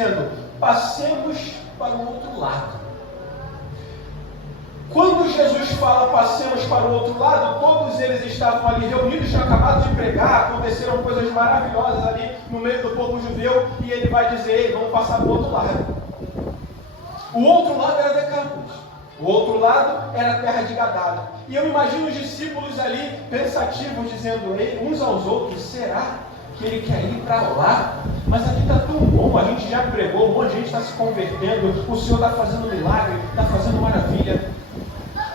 dizendo: passemos para o outro lado. Quando Jesus fala passemos para o outro lado, todos eles estavam ali reunidos, tinham acabado de pregar, aconteceram coisas maravilhosas ali no meio do povo judeu, e ele vai dizer: ei, vamos passar para o outro lado. O outro lado era Decápolis, o outro lado era a terra de Gadara. E eu imagino os discípulos ali pensativos, dizendo uns aos outros: será que ele quer ir para lá? Mas aqui está tão bom, a gente já pregou, um monte de gente está se convertendo, o Senhor está fazendo milagre, está fazendo maravilha.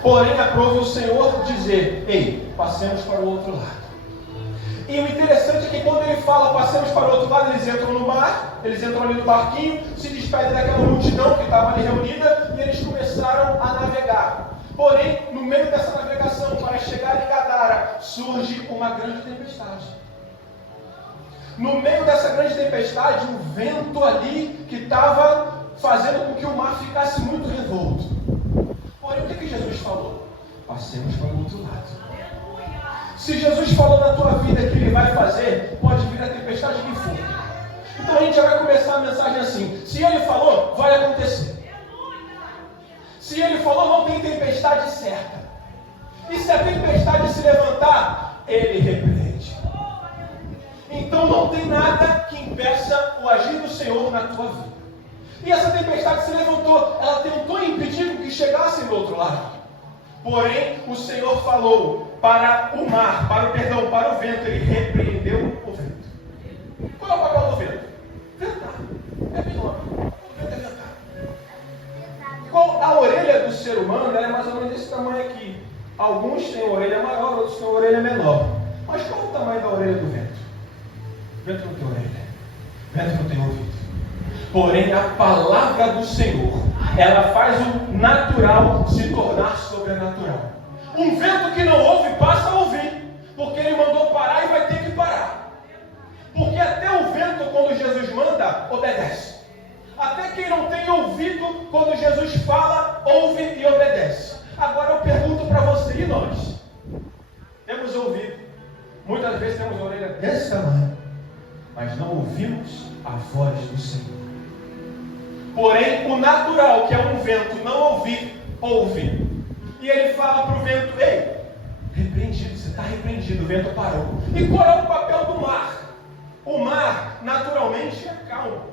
Porém, aprove o Senhor dizer: ei, passemos para o outro lado. E o interessante é que quando ele fala passemos para o outro lado, eles entram no mar, eles entram ali no barquinho, se despedem daquela multidão que estava ali reunida, e eles começaram a navegar. Porém, no meio dessa navegação, para chegar em Gadara, surge uma grande tempestade. No meio dessa grande tempestade, um vento ali que estava fazendo com que o mar ficasse muito revolto. Porém, o que Jesus falou? Passemos para o outro lado. Se Jesus falou na tua vida que Ele vai fazer, pode vir a tempestade que for. Então a gente já vai começar a mensagem assim: se Ele falou, vai acontecer. Se Ele falou, não tem tempestade certa. E se a tempestade se levantar, Ele repreende. Então não tem nada que impeça o agir do Senhor na tua vida. E essa tempestade se levantou, ela tentou impedir que chegassem do outro lado. Porém, o Senhor falou para o mar, para o vento, Ele repreendeu o vento. Qual é o papel do vento? Ventar. É bem óbvio. O vento é ventar. A orelha do ser humano é mais ou menos desse tamanho aqui. Alguns têm orelha maior, outros têm orelha menor. Mas qual é o tamanho da orelha do vento? O vento não tem orelha. O vento não tem ouvido. Porém, a palavra do Senhor, ela faz o natural se tornar sobrenatural. Um vento que não ouve, passa a ouvir, porque Ele mandou parar e vai ter que parar. Porque até o vento, quando Jesus manda, obedece. Até quem não tem ouvido, quando Jesus fala, ouve e obedece. Agora eu pergunto para você, e nós? Temos ouvido, muitas vezes temos a orelha desse tamanho, mas não ouvimos a voz do Senhor. Porém, o natural, que é um vento, não ouvir, ouve. E ele fala para o vento: ei, repreendido, você está repreendido, o vento parou. E qual é o papel do mar? O mar, naturalmente, é calmo.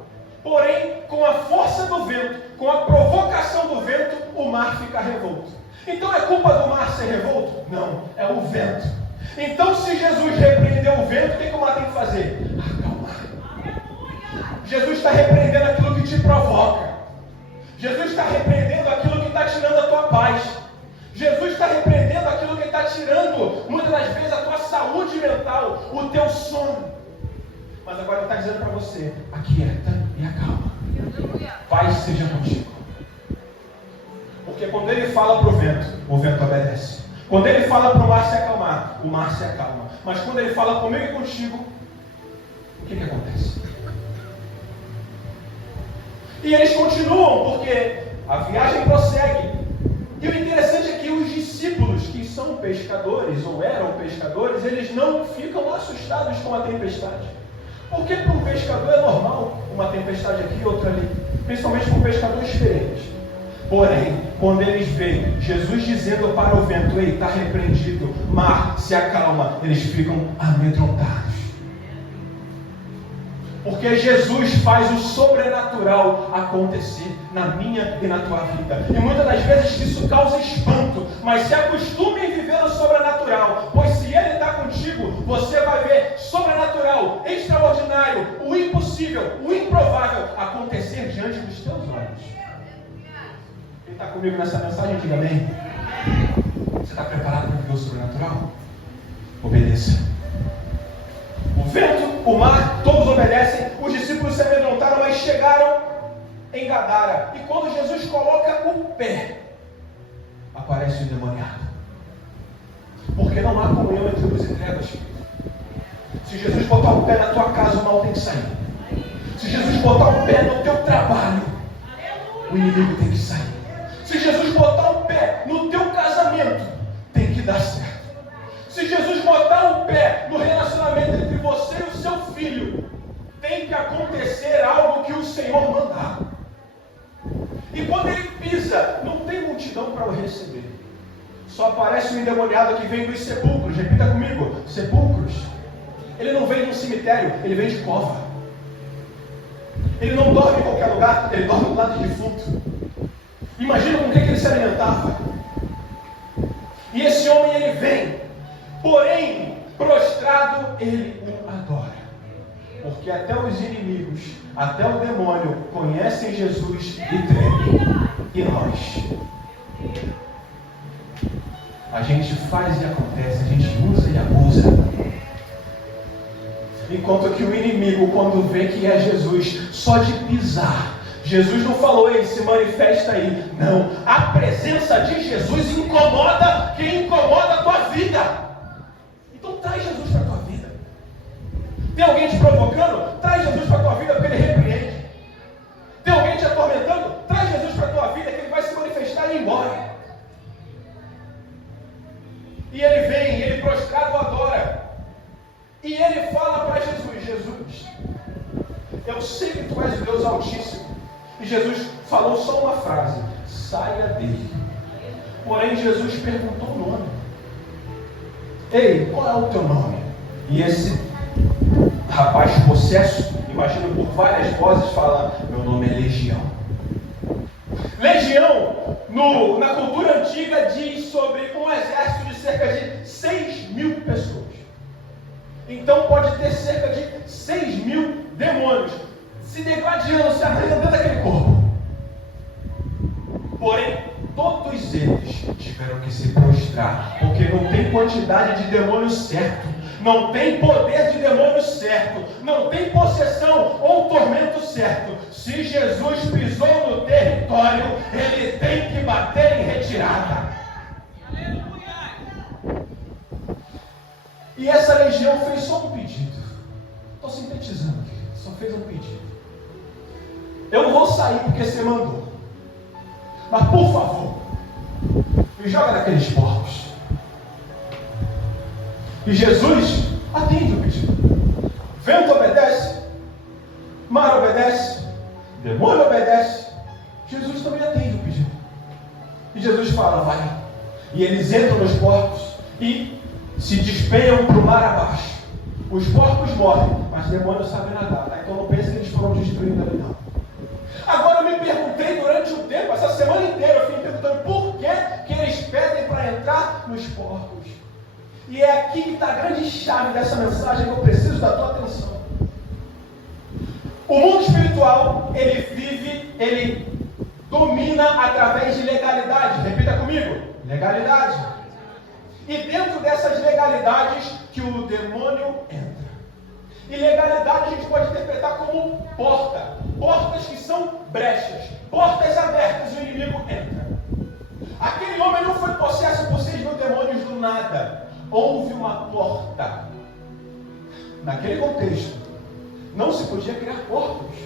Porém, com a força do vento, com a provocação do vento, o mar fica revolto. Então é culpa do mar ser revolto? Não, é o vento. Então, se Jesus repreendeu o vento, o que o mar tem que fazer? Acalmar. Jesus está repreendendo aquilo que te provoca. Jesus está repreendendo aquilo que está tirando a tua paz. Jesus está repreendendo aquilo que está tirando, muitas das vezes, a tua saúde mental, o teu sono. Mas agora Ele está dizendo para você: aquieta e acalma. Paz seja contigo. Porque quando Ele fala para o vento obedece. Quando Ele fala para o mar se acalmar, o mar se acalma. Mas quando Ele fala comigo e contigo, o que acontece? E eles continuam, porque a viagem prossegue. E o interessante é que os discípulos, que são pescadores, ou eram pescadores, eles não ficam assustados com a tempestade. Porque para um pescador é normal uma tempestade aqui e outra ali. Principalmente para um pescador experiente. Porém, quando eles veem Jesus dizendo para o vento: ei, está repreendido, mar, se acalma, eles ficam amedrontados. Porque Jesus faz o sobrenatural acontecer na minha e na tua vida. E muitas das vezes isso causa espanto. Mas se acostume em viver o sobrenatural. Pois se Ele está contigo, você vai ver sobrenatural, extraordinário, o impossível, o improvável acontecer diante dos teus olhos. Quem está comigo nessa mensagem, diga amém. Você está preparado para viver o sobrenatural? Obedeça. O vento, o mar, todos obedecem. Os discípulos se amedrontaram, mas chegaram em Gadara. E quando Jesus coloca o pé, aparece o endemoniado. Porque não há comunhão entre luz e trevas. Se Jesus botar o pé na tua casa, o mal tem que sair. Se Jesus botar o pé no teu trabalho, o inimigo tem que sair. Se Jesus botar o pé no teu casamento, tem que dar certo. Se Jesus botar o pé no relacionamento entre você e o seu filho, tem que acontecer algo que o Senhor manda. multidão para o receber. Só aparece um endemoniado que vem dos sepulcros. Repita comigo: sepulcros. Ele não vem de um cemitério, ele vem de cova. Ele não dorme em qualquer lugar, ele dorme do lado de defunto. Imagina com o que ele se alimentava. E esse homem, ele vem, porém, prostrado, ele o adora. Porque até os inimigos, até o demônio, conhecem Jesus e tremem. E nós? A gente faz e acontece, a gente usa e abusa. Enquanto que o inimigo, quando vê que é Jesus, só de pisar, Jesus não falou: ei, se manifesta aí. Não, a presença de Jesus incomoda quem incomoda a tua vida. Então traz Jesus para a tua vida. Tem alguém te provocando? Traz Jesus para a tua vida, porque ele repreende. Tem alguém te atormentando? Traz Jesus para a tua vida, que ele vai se manifestar e ir embora. E ele vem, ele prostrado adora. E ele fala para Jesus: Jesus, eu sei que tu és o Deus Altíssimo. E Jesus falou só uma frase: saia dele. Porém Jesus perguntou o nome. Ei, qual é o teu nome? E esse rapaz possesso, imagino por várias vozes, fala: meu nome é Legião. Legião, na cultura antiga, diz sobre um exército de cerca de 6.000 pessoas. Então pode ter cerca de 6.000 demônios se degladiando, se arranhando dentro daquele corpo. Porém, todos eles tiveram que se prostrar, porque não tem quantidade de demônios certo, não tem poder de demônio certo, não tem possessão ou tormento certo. Se Jesus pisou no território, ele tem que bater em retirada. E essa legião fez só um pedido. Estou sintetizando aqui, só fez um pedido. Eu não vou sair porque você mandou, mas por favor, me joga naqueles porcos. E Jesus atende o pedido. Vento obedece, mar obedece, demônio obedece. Jesus também atende o pedido. E Jesus fala: vai. E eles entram nos porcos e se despenham para o mar abaixo. Os porcos morrem, mas o demônio sabe nadar, tá? Então não pense que eles foram destruídos ali, não. Agora eu me perguntei durante o tempo, essa semana inteira, eu fiquei perguntando por que eles pedem para entrar nos porcos. E é aqui que está a grande chave dessa mensagem, que eu preciso da tua atenção. O mundo espiritual, ele domina através de legalidade. Repita comigo: legalidade. E dentro dessas legalidades que o demônio entra. E legalidade a gente pode interpretar como porta. Portas que são brechas. Portas abertas e o inimigo entra. Aquele homem não foi possesso por 6.000 demônios do nada. Houve uma porta. Naquele contexto, não se podia criar porcos.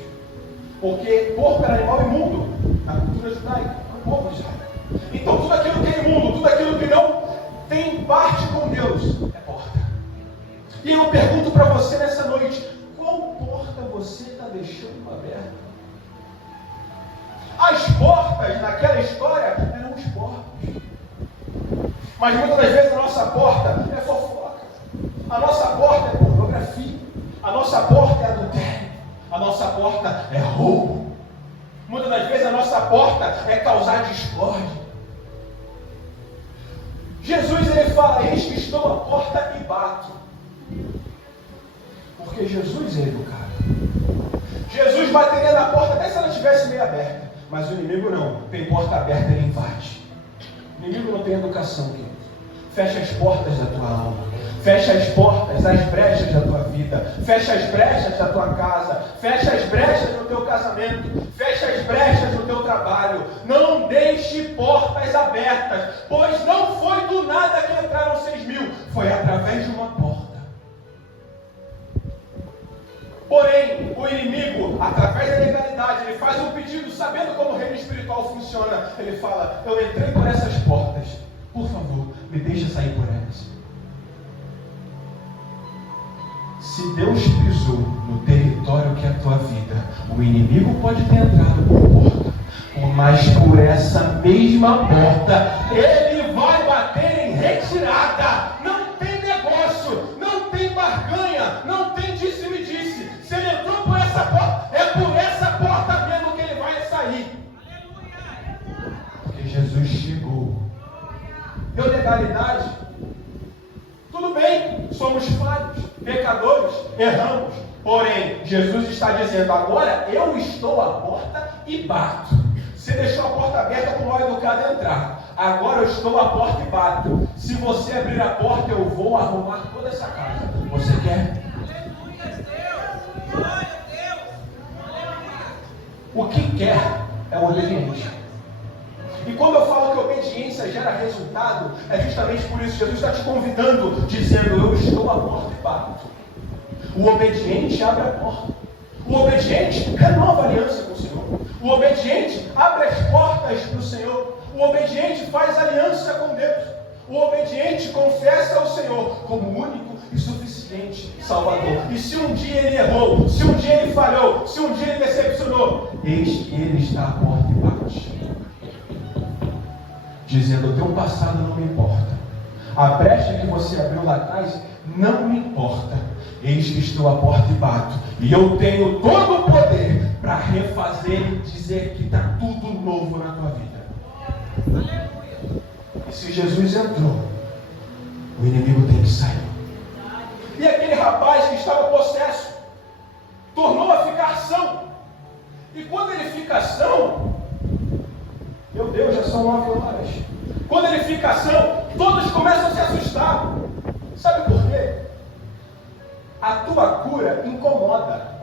Porque porco era animal imundo na cultura judaica, no povo judaico. Então tudo aquilo que é imundo, tudo aquilo que não tem parte com Deus é porta. E eu pergunto para você nessa noite: qual porta você está deixando aberta? As portas naquela história eram os porcos. Mas muitas das vezes a nossa porta é fofoca. A nossa porta é pornografia. A nossa porta é adultério. A nossa porta é roubo. Muitas das vezes a nossa porta é causar discórdia. Jesus, ele fala: eis que estou à porta e bato. Porque Jesus é educado. Jesus bateria na porta até se ela estivesse meio aberta. Mas o inimigo não. Tem porta aberta, ele invade. O inimigo não tem educação, querido. Fecha as portas da tua alma. Fecha as portas, as brechas da tua vida. Fecha as brechas da tua casa. Fecha as brechas no teu casamento. Fecha as brechas no teu trabalho. Não deixe portas abertas. Pois não foi do nada que entraram 6.000. Foi através de uma porta. Porém, o inimigo, através da legalidade, ele faz um pedido, sabendo como o reino espiritual funciona. Ele fala: eu entrei por essas portas. Por favor, me deixa sair por elas. Se Deus pisou no território que é a tua vida, o inimigo pode ter entrado por porta, por mas por essa mesma porta ele vai bater em retirada. Não tem negócio, não tem barganha, não tem disse-me-disse. Se ele entrou por essa porta, é por essa porta mesmo que ele vai sair. Porque Jesus chegou. Deu legalidade? Tudo bem, somos falhos, pecadores, erramos. Porém, Jesus está dizendo, agora eu estou à porta e bato. Você deixou a porta aberta para o mal educado entrar. Agora eu estou à porta e bato. Se você abrir a porta, eu vou arrumar toda essa casa. Você quer? O que quer é o obediente. E quando eu falo que obediência gera resultado, é justamente por isso. Jesus está te convidando, dizendo, eu estou à porta e bato. O obediente abre a porta. O obediente renova a aliança com o Senhor. O obediente abre as portas para o Senhor. O obediente faz aliança com Deus. O obediente confessa ao Senhor como único e suficiente Salvador. E se um dia ele errou, se um dia ele falhou, se um dia ele decepcionou, eis que ele está à porta e bate. Dizendo, o teu passado não me importa. A brecha que você abriu lá atrás não me importa. Eis que estou à porta e bato. E eu tenho todo o poder para refazer e dizer que está tudo novo na tua vida. E se Jesus entrou, o inimigo tem que sair. E aquele rapaz que estava possesso tornou a ficar são. E quando ele fica são, meu Deus, já são 9 horas. Quando ele fica são, todos começam a se assustar. Sabe por quê? A tua cura incomoda.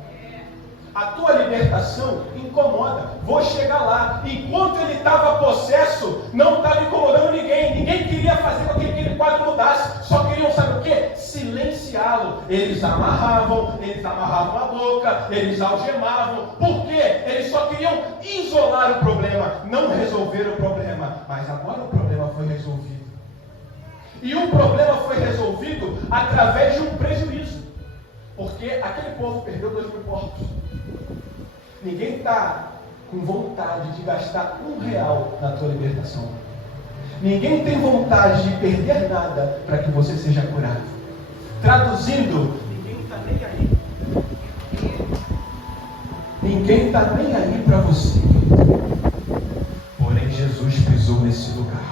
A tua libertação incomoda. Vou chegar lá. Enquanto ele estava possesso, não estava incomodando ninguém. Ninguém queria fazer com que aquele quadro mudasse. Só queriam, sabe o quê? Silenciá-lo. Eles amarravam a boca, eles algemavam. Por quê? Eles só queriam isolar o problema, não resolver o problema. Mas agora o problema foi resolvido. E o problema foi resolvido através de um prejuízo. Porque aquele povo perdeu 2.000 porcos. Ninguém está com vontade de gastar R$1 na tua libertação. Ninguém tem vontade de perder nada para que você seja curado. Traduzindo, ninguém está nem aí. Ninguém está nem aí para você. Porém, Jesus pisou nesse lugar.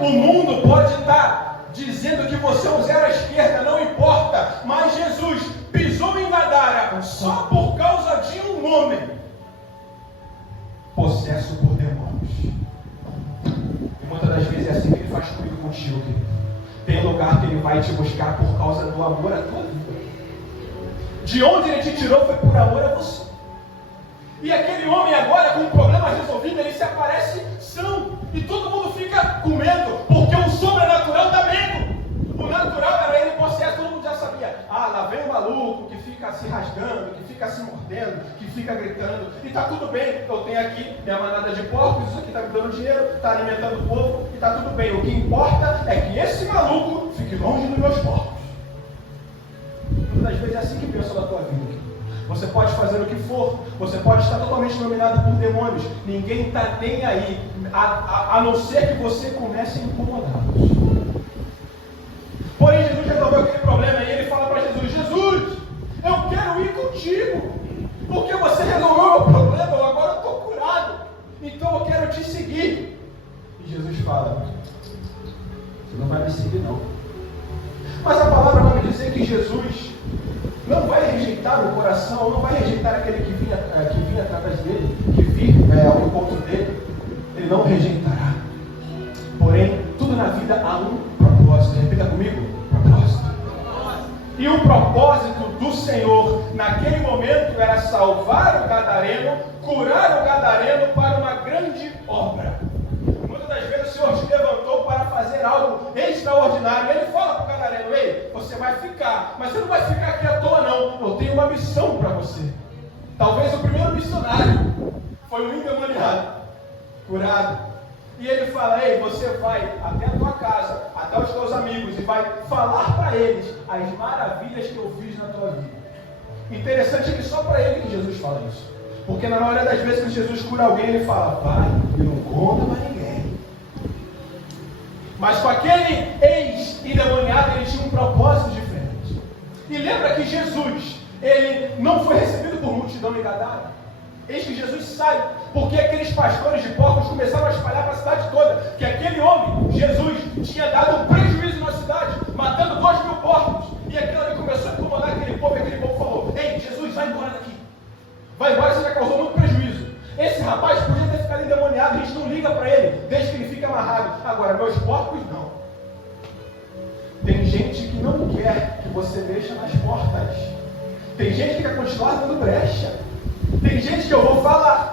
O mundo pode estar dizendo que você é um zero à esquerda, não importa. Mas Jesus pisou em Gadara só por causa de um homem possesso por demônios. E muitas das vezes é assim que ele faz comigo contigo, querido. Tem lugar que ele vai te buscar por causa do amor à tua vida. De onde ele te tirou foi por amor a você. E aquele homem agora, com o problema resolvido, ele se aparece são. E todo mundo fica com medo, porque o sobrenatural dá medo. O natural era ele possesso, todo mundo já sabia. Ah, lá vem um maluco que fica se rasgando, que fica se mordendo, que fica gritando. E está tudo bem, eu tenho aqui minha manada de porcos, isso aqui está me dando dinheiro, está alimentando o povo, e está tudo bem. O que importa é que esse maluco fique longe dos meus porcos. Muitas vezes é assim que pensa da tua vida. Você pode fazer o que for, você pode estar totalmente dominado por demônios. Ninguém está nem aí, a não ser que você comece a incomodá-los. Porém, Jesus resolveu aquele problema e ele fala para Jesus: Jesus, eu quero ir contigo, porque você resolveu o meu problema, eu agora estou curado, então eu quero te seguir. E Jesus fala: você não vai me seguir não. Mas a palavra vai me dizer que Jesus não vai rejeitar o coração, não vai rejeitar aquele que vinha através dele, que vir ao encontro dele. Ele não rejeitará. Porém, tudo na vida há um propósito. Repita comigo: propósito. E o propósito do Senhor naquele momento era salvar o gadareno, curar o gadareno para uma grande obra. Muitas das vezes o Senhor te levantou para fazer algo extraordinário. Ele fala para o gadareno: ei, você vai ficar, mas você não vai ficar aqui à toa não. Eu tenho uma missão para você. Talvez o primeiro missionário foi um endemoniado, curado. E ele fala: ei, você vai até a tua casa, até os teus amigos, e vai falar para eles as maravilhas que eu fiz na tua vida. Interessante que só para ele que Jesus fala isso. Porque na maioria das vezes que Jesus cura alguém, ele fala, vai e não conta para ninguém. Mas com aquele ex-endemoniado, ele tinha um propósito diferente. E lembra que Jesus, ele não foi recebido por multidão em Gadara. Eis que Jesus sai, porque aqueles pastores de porcos começaram a espalhar para a cidade toda, que aquele homem, Jesus, tinha dado um prejuízo na cidade, matando 2.000 porcos. E aquilo ali começou a incomodar aquele povo, e aquele povo falou, ei, Jesus, vai embora daqui. Vai embora, você já causou muito prejuízo. Esse rapaz podia ter ficado endemoniado, a gente não liga para ele, desde que ele fique amarrado. Agora, meus porcos não. Tem gente que não quer que você mexa nas portas. Tem gente que quer continuar dando brecha. Tem gente que eu vou falar.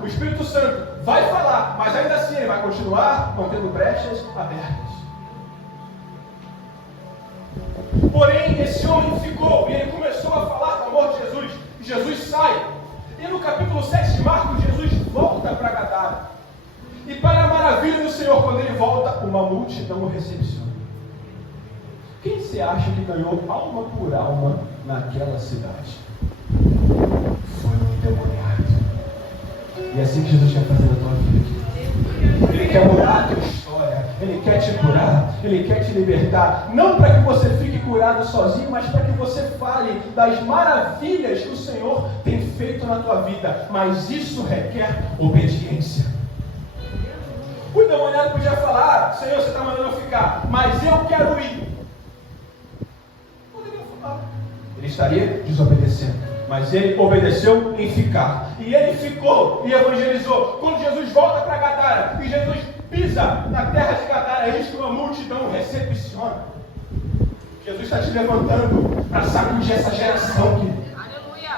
O Espírito Santo vai falar, mas ainda assim ele vai continuar mantendo brechas abertas. Porém, esse homem ficou e ele começou a falar do amor de Jesus. E Jesus sai. E no capítulo 7 de Marcos, Jesus volta para Gadara. E para a maravilha do Senhor, quando ele volta, uma multidão o recepciona. Quem você acha que ganhou alma por alma naquela cidade? Foi um endemoniado. E é assim que Jesus quer fazer na tua vida. Ele quer mudar a tua história. Ele quer te curar. Ele quer te libertar. Não para que você fique curado sozinho, mas para que você fale das maravilhas que o Senhor tem feito na tua vida. Mas isso requer obediência. O endemoniado podia falar, Senhor, você está mandando eu ficar, mas eu quero ir. Poderia falar. Ele estaria desobedecendo. Mas ele obedeceu em ficar. E ele ficou e evangelizou. Quando Jesus volta para Gadara, e Jesus pisa na terra de Gadara, eis que uma multidão recepciona. Jesus está te levantando para sacudir essa geração, querido.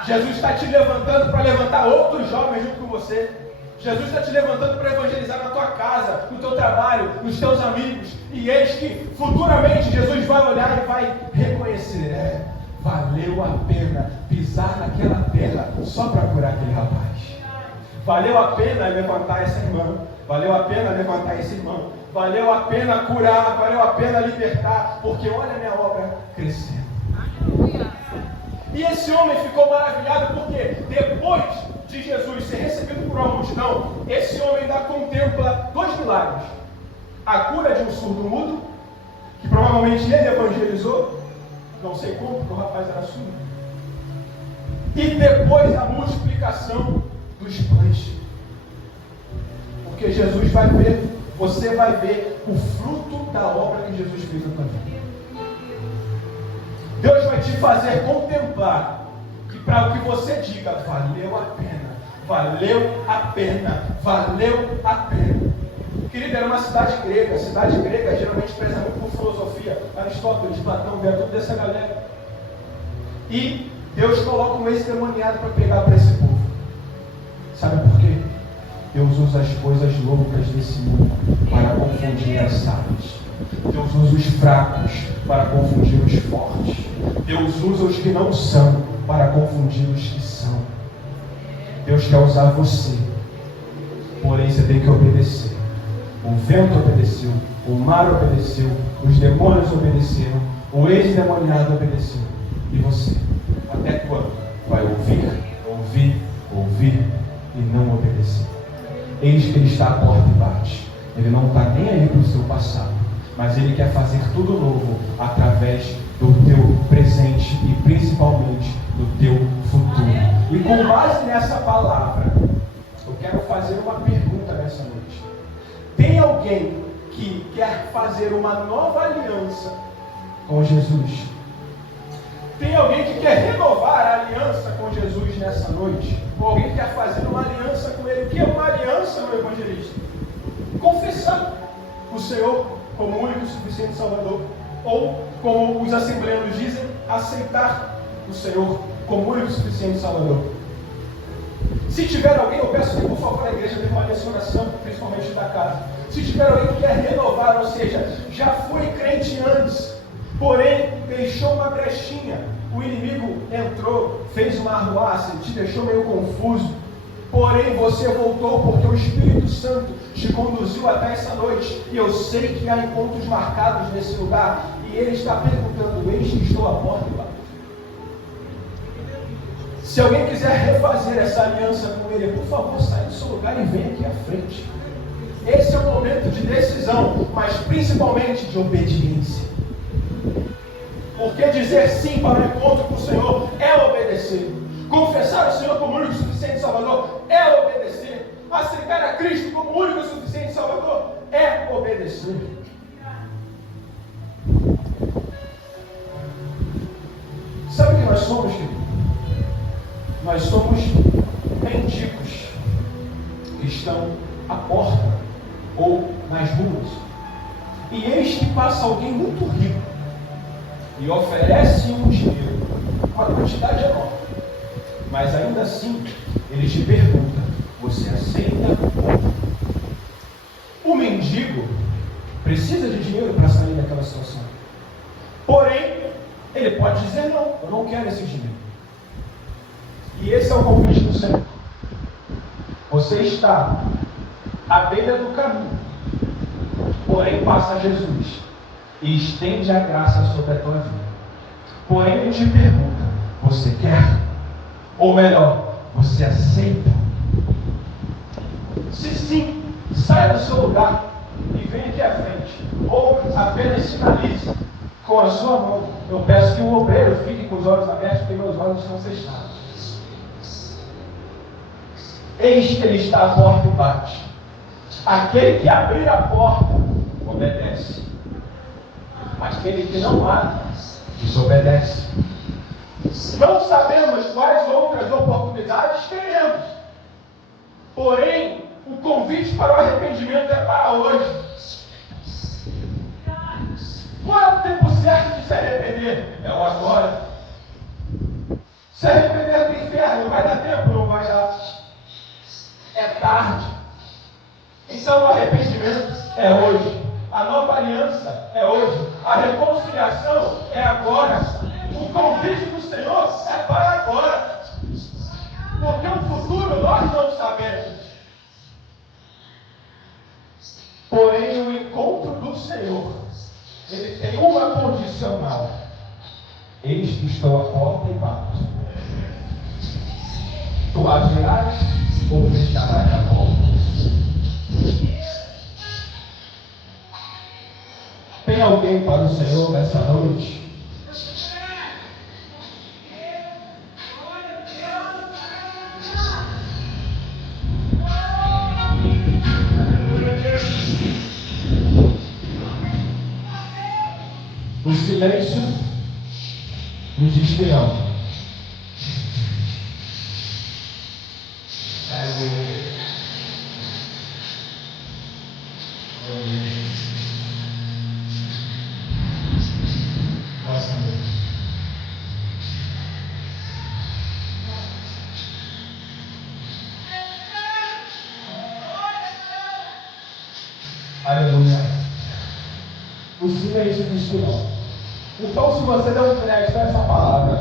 Jesus está te levantando para levantar outros jovens junto com você. Jesus está te levantando para evangelizar na tua casa, no teu trabalho, nos teus amigos. E eis que futuramente Jesus vai olhar e vai reconhecer. Valeu a pena pisar naquela terra só para curar aquele rapaz. Valeu a pena levantar essa irmã. Valeu a pena levantar esse irmão. Valeu a pena curar. Valeu a pena libertar. Porque olha a minha obra crescendo. E esse homem ficou maravilhado porque depois de Jesus ser recebido por uma multidão, esse homem ainda contempla 2 milagres. A cura de um surdo mudo, que provavelmente ele evangelizou. Não sei como, porque o rapaz era surdo. E depois a multiplicação dos pães. Porque Jesus vai ver, você vai ver o fruto da obra que Jesus fez na tua vida. Deus vai te fazer contemplar que para o que você diga, valeu a pena, valeu a pena, valeu a pena. Querido, era uma cidade grega. A cidade grega geralmente preza muito por filosofia. Aristóteles, Platão, vieram tudo dessa galera. E Deus coloca um ex-demoniado para pegar para esse povo. Sabe por quê? Deus usa as coisas loucas desse mundo para confundir as sábios. Deus usa os fracos para confundir os fortes. Deus usa os que não são para confundir os que são. Deus quer usar você. Porém, você tem que obedecer. O vento obedeceu, o mar obedeceu, os demônios obedeceram, o ex-demoniado obedeceu. E você, até quando vai ouvir, ouvir, ouvir e não obedecer? Eis que ele está à porta e bate. Ele não está nem aí para o seu passado, mas ele quer fazer tudo novo através do teu presente e principalmente do teu futuro. E com base nessa palavra, eu quero fazer uma pergunta nessa noite. Tem alguém que quer fazer uma nova aliança com Jesus? Tem alguém que quer renovar a aliança com Jesus nessa noite? Ou alguém que quer fazer uma aliança com Ele? O que é uma aliança, meu evangelista? Confessar o Senhor como único e suficiente Salvador. Ou, como os assembleanos dizem, aceitar o Senhor como único e suficiente Salvador. Se tiver alguém, eu peço que por favor a igreja permaneça em oração, principalmente da casa. Se tiver alguém que quer renovar, ou seja, já foi crente antes, porém deixou uma brechinha, o inimigo entrou, fez uma arruaça, te deixou meio confuso, porém você voltou porque o Espírito Santo te conduziu até essa noite, e eu sei que há encontros marcados nesse lugar, e Ele está perguntando, eis que estou à porta e bato. Se alguém quiser refazer essa aliança com Ele, por favor, saia do seu lugar e venha aqui à frente. Esse é o momento de decisão, mas principalmente de obediência. Porque dizer sim para o encontro com o Senhor é obedecer. Confessar o Senhor como único e suficiente Salvador é obedecer. Aceitar a Cristo como único e suficiente Salvador é obedecer. Sabe o que nós somos, querido? Nós somos mendigos que estão à porta ou nas ruas. E eis que passa alguém muito rico e oferece um dinheiro, uma quantidade enorme. Mas ainda assim, ele te pergunta: você aceita ou não? O mendigo precisa de dinheiro para sair daquela situação. Porém, ele pode dizer: não, eu não quero esse dinheiro. E esse é o convite do Senhor. Você está à beira do caminho, porém passa Jesus e estende a graça sobre a tua vida. Porém ele te pergunta: você quer? Ou melhor, você aceita? Se sim, saia do seu lugar e venha aqui à frente. Ou apenas sinalize com a sua mão. Eu peço que o obreiro fique com os olhos abertos, porque meus olhos estão fechados. Eis que ele está à porta e bate. Aquele que abrir a porta, obedece. Aquele que não abre, desobedece. Não sabemos quais outras oportunidades teremos. Porém, o convite para o arrependimento é para hoje. Qual é o tempo certo de se arrepender? É o agora. Se arrepender do inferno, vai dar tempo? Não vai dar. É tarde. Então o arrependimento é hoje. A nova aliança é hoje. A reconciliação é agora. O convite do Senhor é para agora. Porque o futuro nós não sabemos. Porém, o encontro do Senhor, ele tem uma condicional. Eis que estou à porta e bato. Tu abrirás ou fecharás a porta? Tem alguém para o Senhor nessa noite? O silêncio nos diz que não. Aleluia. O silêncio diz que não. Então, se você não crédito a essa palavra,